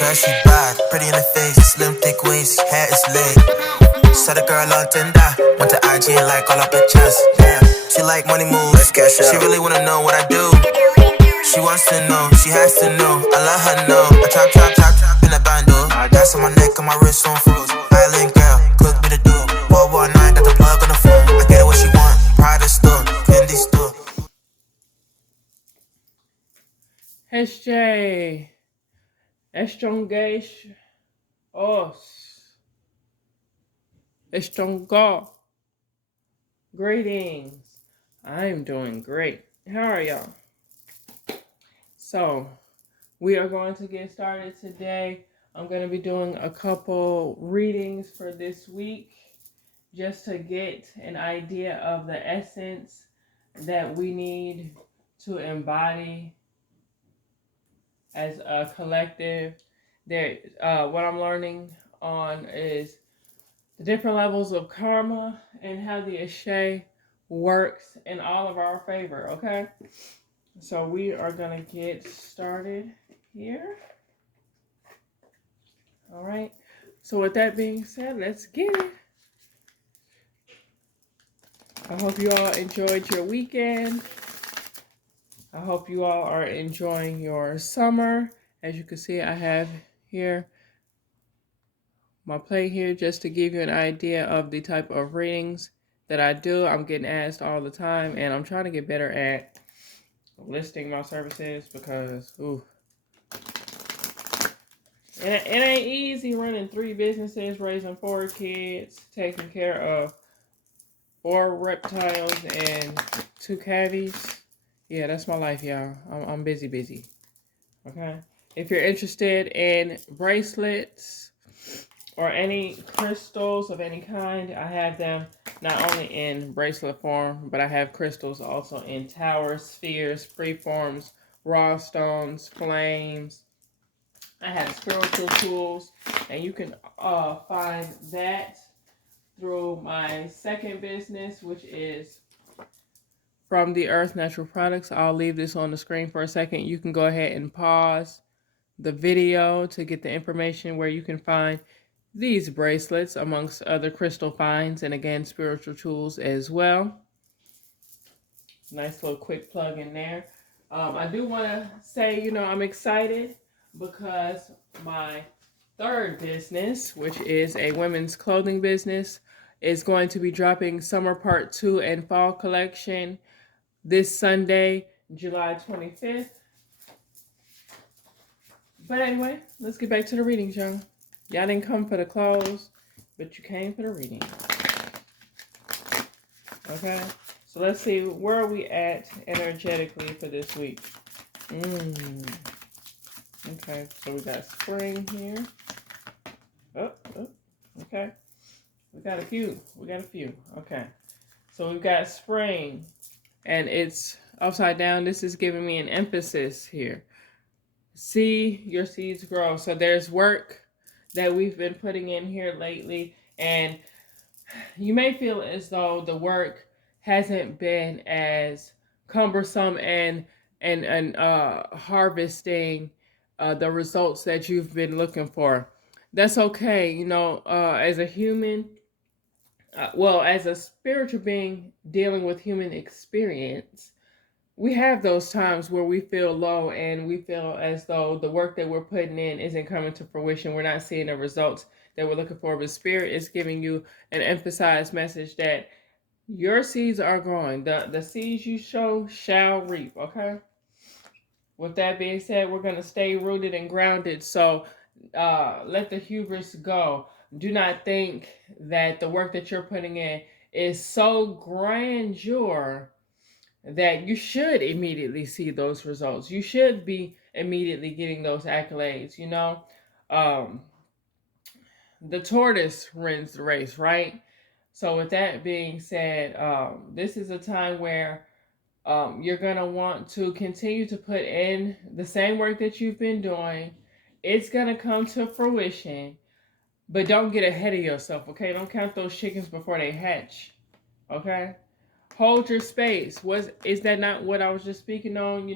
girl, she bad, pretty in the face, slim, thick waist, hair is laid. Saw the girl on Tinder, went to IG and like all her pictures. Damn, she like money moves, she really wanna know what I do. She wants to know, she has to know, I let her know. I trap in a bando. Gas on my neck and my wrist on froze. Island girl, cook me the dough. 419, got the plug on the phone. I get her what she want, Prada store, Fendi store. SJ, Estrongesh, Os, Estronga. Greetings. I'm doing great. How are y'all? So, we are going to get started today. I'm going to be doing a couple readings for this week just to get an idea of the essence that we need to embody as a collective. What I'm learning on is the different levels of karma and how the Ashe works in all of our favor, okay? So we are going to get started here. All right. So with that being said, let's get it. I hope you all enjoyed your weekend. I hope you all are enjoying your summer. As you can see, I have here my plate here just to give you an idea of the type of readings that I do. I'm getting asked all the time, and I'm trying to get better at listing my services because, it ain't easy running 3 businesses, raising 4 kids, taking care of 4 reptiles and 2 cavies. Yeah, that's my life, y'all. I'm busy. Okay. If you're interested in bracelets or any crystals of any kind, I have them not only in bracelet form, but I have crystals also in towers, spheres, freeforms, raw stones, flames. I have spiritual tools, and you can find that through my second business, which is From the Earth Natural Products. I'll leave this on the screen for a second. You can go ahead and pause the video to get the information where you can find these bracelets amongst other crystal finds, and again, spiritual tools as well. Nice little quick plug in there. I do want to say, I'm excited because my third business, which is a women's clothing business, is going to be dropping summer part 2 and fall collection this Sunday, July 25th. But anyway, let's get back to the readings, y'all. Y'all didn't come for the clothes, but you came for the reading. Okay, so let's see, where are we at energetically for this week? Okay, so we got spring here. Oh, okay. We got a few. Okay, so we've got spring, and it's upside down. This is giving me an emphasis here. See your seeds grow. So there's work that we've been putting in here lately, and you may feel as though the work hasn't been as cumbersome and harvesting the results that you've been looking for. That's okay. As a human, as a spiritual being dealing with human experience, we have those times where we feel low and we feel as though the work that we're putting in isn't coming to fruition. We're not seeing the results that we're looking for. But Spirit is giving you an emphasized message that your seeds are growing. The seeds you sow shall reap, okay? With that being said, we're going to stay rooted and grounded. So let the hubris go. Do not think that the work that you're putting in is so grandeur that you should immediately see those results. You should be immediately getting those accolades, the tortoise wins the race, right? So with that being said, this is a time where you're going to want to continue to put in the same work that you've been doing. It's going to come to fruition, but don't get ahead of yourself, okay? Don't count those chickens before they hatch, okay? Hold your space. Is that not what I was just speaking on?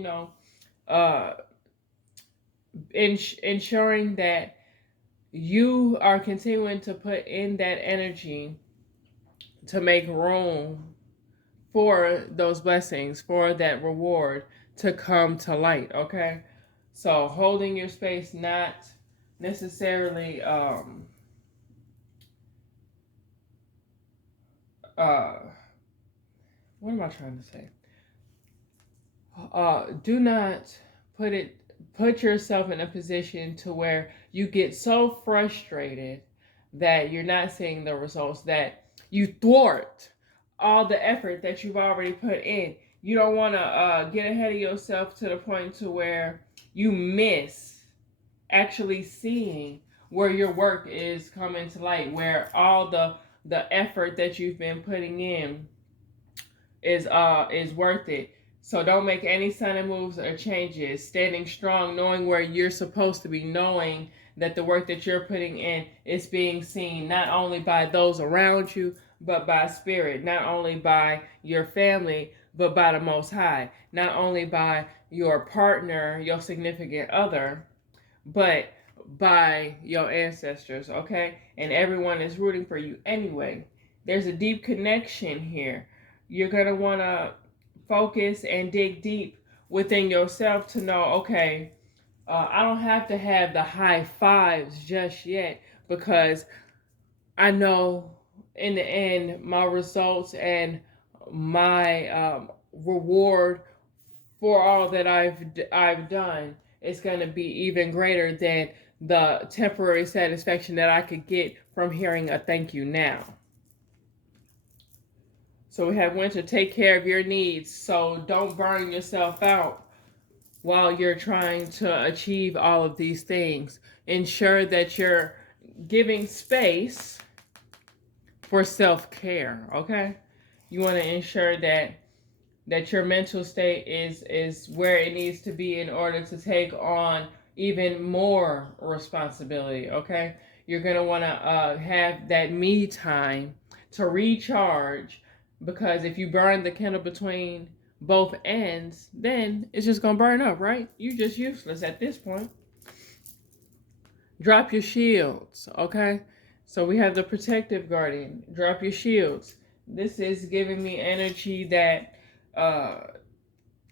ensuring that you are continuing to put in that energy to make room for those blessings, for that reward to come to light, okay? So holding your space, not necessarily what am I trying to say? Do not put yourself in a position to where you get so frustrated that you're not seeing the results, that you thwart all the effort that you've already put in. You don't want to get ahead of yourself to the point to where you miss actually seeing where your work is coming to light, where all the effort that you've been putting in is worth it. So don't make any sudden moves or changes. Standing strong, knowing where you're supposed to be, knowing that the work that you're putting in is being seen not only by those around you, but by spirit, not only by your family, but by the Most High, not only by your partner, your significant other, but by your ancestors, okay? And everyone is rooting for you anyway. There's a deep connection here. You're going to want to focus and dig deep within yourself to know, okay, I don't have to have the high fives just yet, because I know in the end my results and my reward for all that I've done is going to be even greater than the temporary satisfaction that I could get from hearing a thank you now. So we have winter, take care of your needs. So don't burn yourself out while you're trying to achieve all of these things. Ensure that you're giving space for self-care, okay? You want to ensure that your mental state is where it needs to be in order to take on even more responsibility, okay? You're going to want to have that me time to recharge, because if you burn the candle between both ends, then it's just going to burn up, right? You're just useless at this point. Drop your shields, okay? So we have the protective guardian. Drop your shields. This is giving me energy that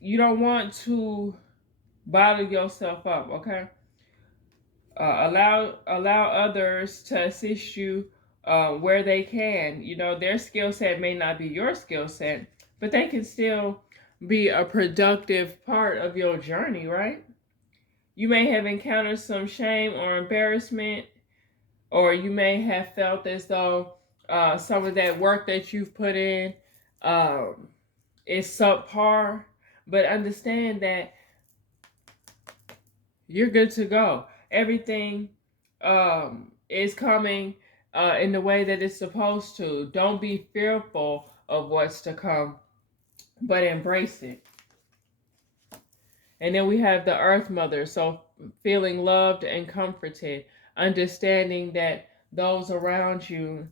you don't want to bottle yourself up, okay? Allow others to assist you where they can. You know, their skill set may not be your skill set, but they can still be a productive part of your journey, right? You may have encountered some shame or embarrassment, or you may have felt as though some of that work that you've put in is subpar, but understand that you're good to go. Everything is coming in the way that it's supposed to. Don't be fearful of what's to come, but embrace it. And then we have the Earth Mother. So feeling loved and comforted, understanding that those around you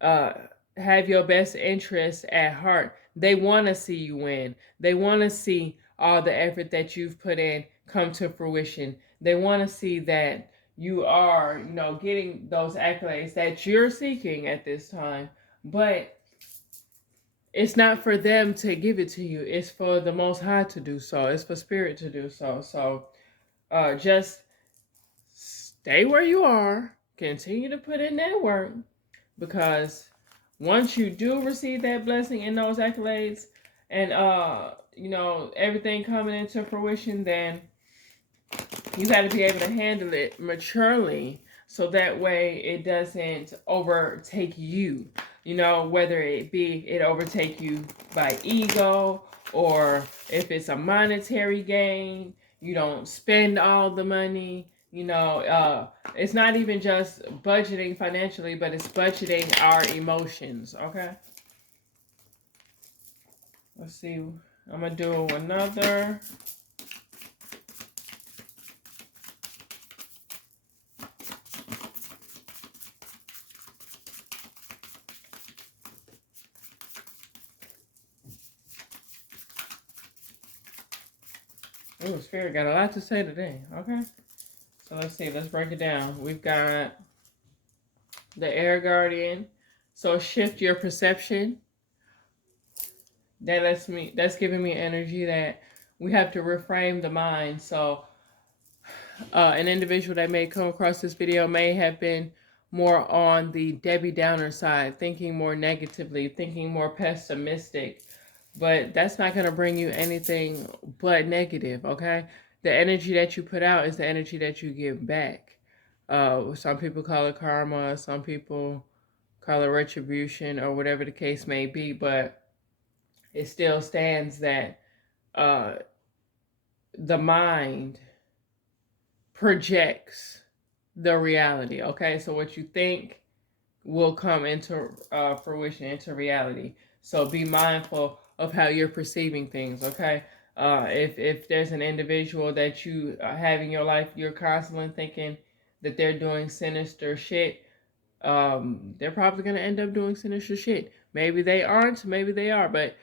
have your best interests at heart. They want to see you win. They want to see all the effort that you've put in come to fruition. They want to see that you are, getting those accolades that you're seeking at this time. But it's not for them to give it to you. It's for the Most High to do so. It's for Spirit to do so. So just stay where you are. Continue to put in that work, because once you do receive that blessing and those accolades and everything coming into fruition, then you got to be able to handle it maturely, so that way it doesn't overtake you. Whether it overtake you by ego, or if it's a monetary gain, you don't spend all the money. It's not even just budgeting financially, but it's budgeting our emotions, okay? Let's see. I'm going to do another. Oh, Spirit got a lot to say today, okay? So let's see. Let's break it down. We've got the air guardian. So shift your perception. That's giving me energy that we have to reframe the mind. So an individual that may come across this video may have been more on the Debbie Downer side, thinking more negatively, thinking more pessimistic, but that's not going to bring you anything but negative, okay? The energy that you put out is the energy that you give back. Some people call it karma, some people call it retribution, or whatever the case may be, but it still stands that uh, the mind projects the reality. Okay, so what you think will come into fruition, into reality. So be mindful of how you're perceiving things. Okay, if there's an individual that you have in your life, you're constantly thinking that they're doing sinister shit. They're probably gonna end up doing sinister shit. Maybe they aren't, maybe they are, but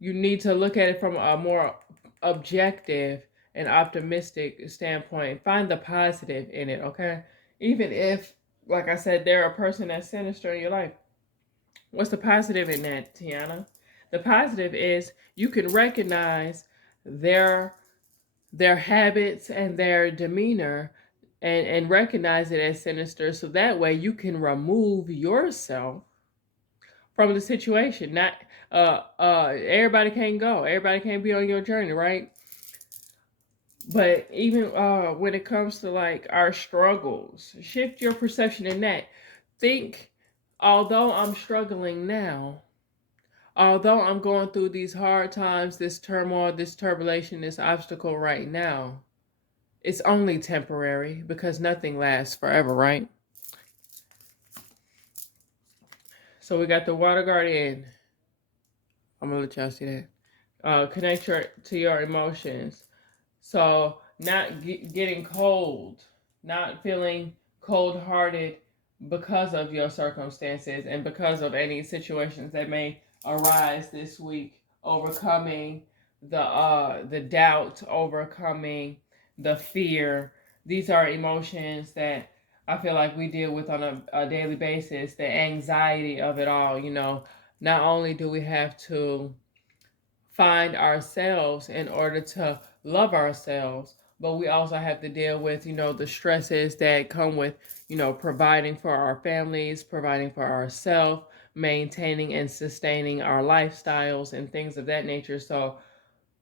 you need to look at it from a more objective and optimistic standpoint. Find the positive in it, okay? Even if, like I said, they're a person that's sinister in your life. What's the positive in that, Tiana? The positive is you can recognize their habits and their demeanor and recognize it as sinister, so that way you can remove yourself from the situation. Not everybody can't go. Everybody can't be on your journey, right? But even when it comes to like our struggles, shift your perception in that. Think, although I'm struggling now, although I'm going through these hard times, this turmoil, this turbulation, this obstacle right now, it's only temporary because nothing lasts forever, right? So we got the water guardian. I'm gonna let y'all see that. Connect to your emotions. So not getting cold, not feeling cold-hearted because of your circumstances and because of any situations that may arise this week. Overcoming the doubt, overcoming the fear. These are emotions that I feel like we deal with on a daily basis. The anxiety of it all, you know. Not only do we have to find ourselves in order to love ourselves, but we also have to deal with, you know, the stresses that come with, you know, providing for our families, providing for ourselves, maintaining and sustaining our lifestyles and things of that nature. So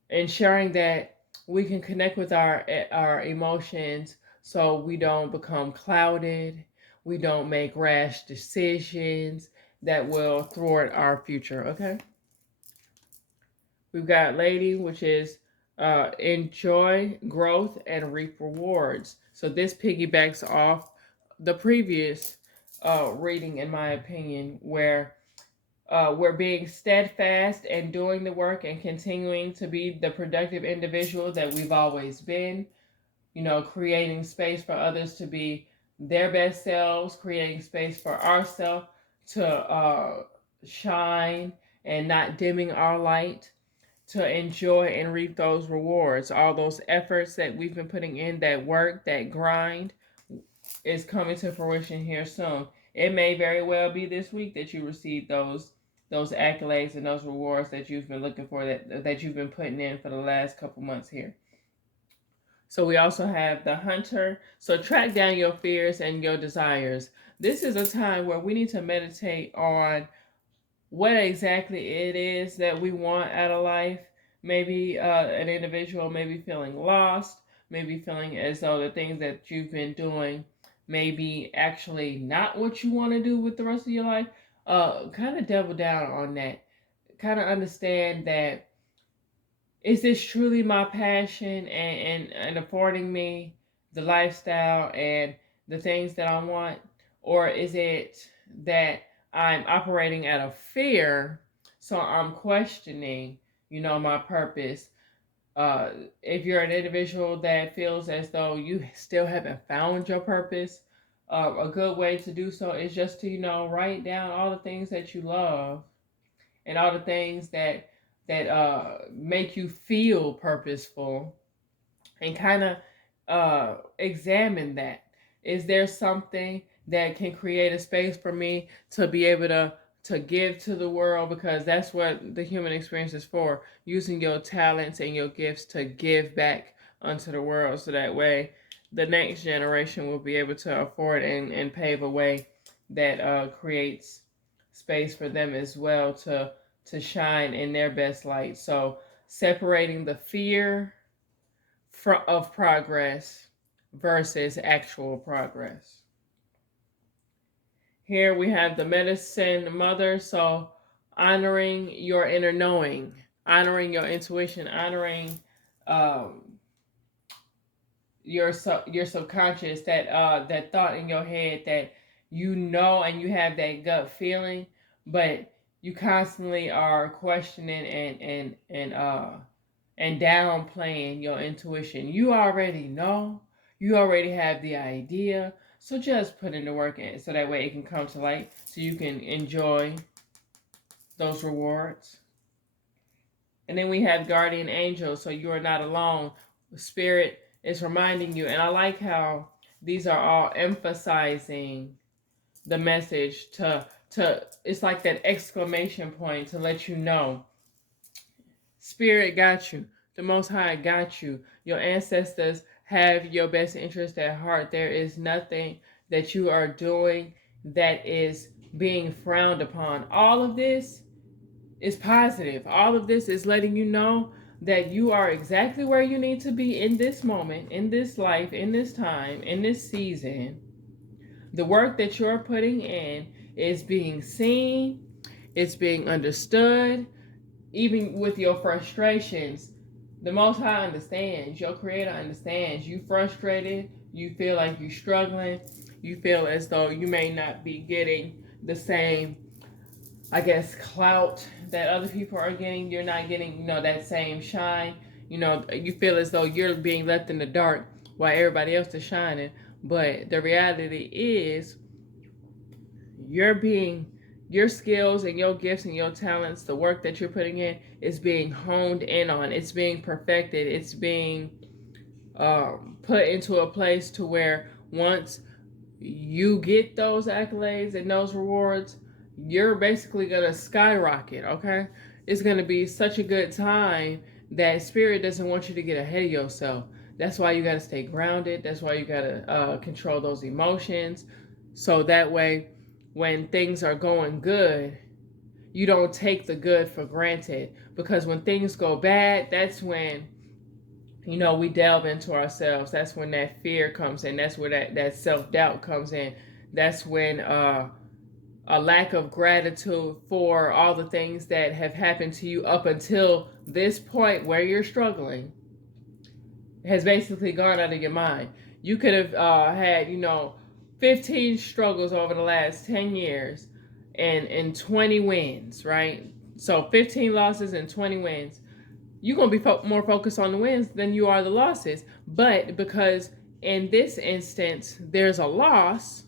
ensuring that we can connect with our emotions so we don't become clouded, we don't make rash decisions that will thwart our future, okay? We've got Lady, which is enjoy growth and reap rewards. So this piggybacks off the previous reading, in my opinion, where we're being steadfast and doing the work and continuing to be the productive individual that we've always been. You know, creating space for others to be their best selves, creating space for ourselves to shine and not dimming our light, to enjoy and reap those rewards. All those efforts that we've been putting in, that work, that grind, is coming to fruition here soon. It may very well be this week that you receive those accolades and those rewards that you've been looking for, that you've been putting in for the last couple months here. So we also have the hunter. So track down your fears and your desires. This is a time where we need to meditate on what exactly it is that we want out of life. Maybe an individual may be feeling lost, maybe feeling as though the things that you've been doing may be actually not what you want to do with the rest of your life. Kind of double down on that. Kind of understand that, is this truly my passion and affording me the lifestyle and the things that I want? Or is it that I'm operating out of fear, so I'm questioning, you know, my purpose? Uh, if you're an individual that feels as though you still haven't found your purpose, a good way to do so is just to, you know, write down all the things that you love and all the things that make you feel purposeful, and kind of examine that. Is there something that can create a space for me to be able to give to the world? Because that's what the human experience is for, using your talents and your gifts to give back unto the world, so that way the next generation will be able to afford and pave a way that creates space for them as well to shine in their best light. So separating the fear of progress versus actual progress. Here we have the medicine mother, so honoring your inner knowing, honoring your intuition, honoring um, your subconscious, that thought in your head that you know and you have that gut feeling, but you constantly are questioning and downplaying your intuition. You already know, you already have the idea, so just put in the work in so that way it can come to light so you can enjoy those rewards. And then we have guardian angels, so you are not alone. Spirit is reminding you, and I like how these are all emphasizing the message to it's like that exclamation point to let you know Spirit got you. The Most High got you. Your ancestors have your best interest at heart. There is nothing that you are doing that is being frowned upon. All of this is positive. All of this is letting you know that you are exactly where you need to be in this moment, in this life, in this time, in this season. The work that you're putting in is being seen, it's being understood, even with your frustrations. The Most High understands, your Creator understands. You frustrated, you feel like you're struggling, you feel as though you may not be getting the same, I guess, clout that other people are getting. You're not getting, that same shine. You feel as though you're being left in the dark while everybody else is shining. But the reality is, your skills and your gifts and your talents, the work that you're putting in is being honed in on. It's being perfected. It's being put into a place to where once you get those accolades and those rewards, you're basically going to skyrocket, okay? It's going to be such a good time that Spirit doesn't want you to get ahead of yourself. That's why you got to stay grounded. That's why you got to control those emotions. So that way, when things are going good, you don't take the good for granted. Because when things go bad, that's when we delve into ourselves. That's when that fear comes in. That's where that self-doubt comes in. That's when a lack of gratitude for all the things that have happened to you up until this point where you're struggling has basically gone out of your mind. You could have had 15 struggles over the last 10 years and 20 wins, right? So 15 losses and 20 wins. You're going to be more focused on the wins than you are the losses. But because in this instance, there's a loss,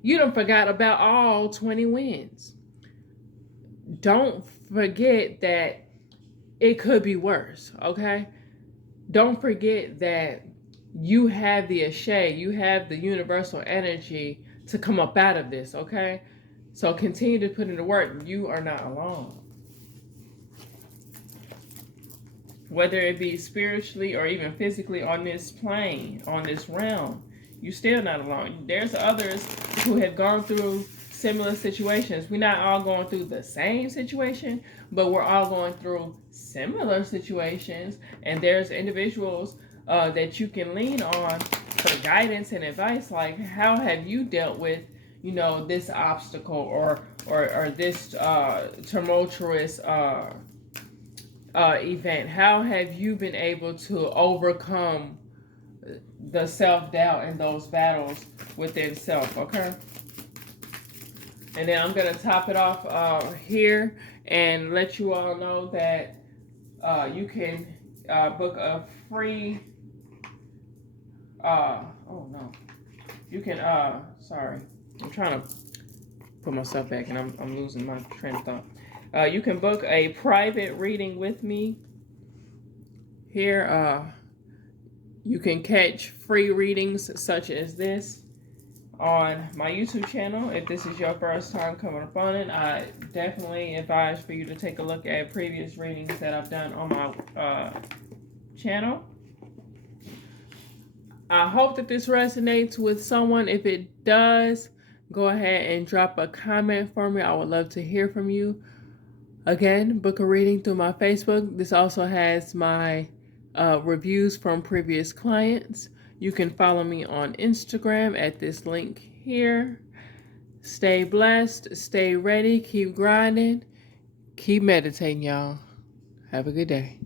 you don't forgot about all 20 wins. Don't forget that it could be worse, okay? Don't forget that you have the Ashe, you have the universal energy to come up out of this, okay? So continue to put in the work. You are not alone. Whether it be spiritually or even physically on this plane, on this realm, you're still not alone. There's others who have gone through similar situations. We're not all going through the same situation, but we're all going through similar situations. And there's individuals that you can lean on for guidance and advice, like how have you dealt with this obstacle or this tumultuous event. How have you been able to overcome the self-doubt and those battles within self, okay? And then I'm going to top it off here and let you all know that you can book a free you can sorry, I'm trying to put myself back and I'm losing my train of thought. You can book a private reading with me here. You can catch free readings such as this on my YouTube channel. If this is your first time coming upon it, I definitely advise for you to take a look at previous readings that I've done on my channel. I hope that this resonates with someone. If it does, go ahead and drop a comment for me. I would love to hear from you. Again, book a reading through my Facebook. This also has my reviews from previous clients. You can follow me on Instagram at this link here. Stay blessed, stay ready, keep grinding, keep meditating, y'all. Have a good day.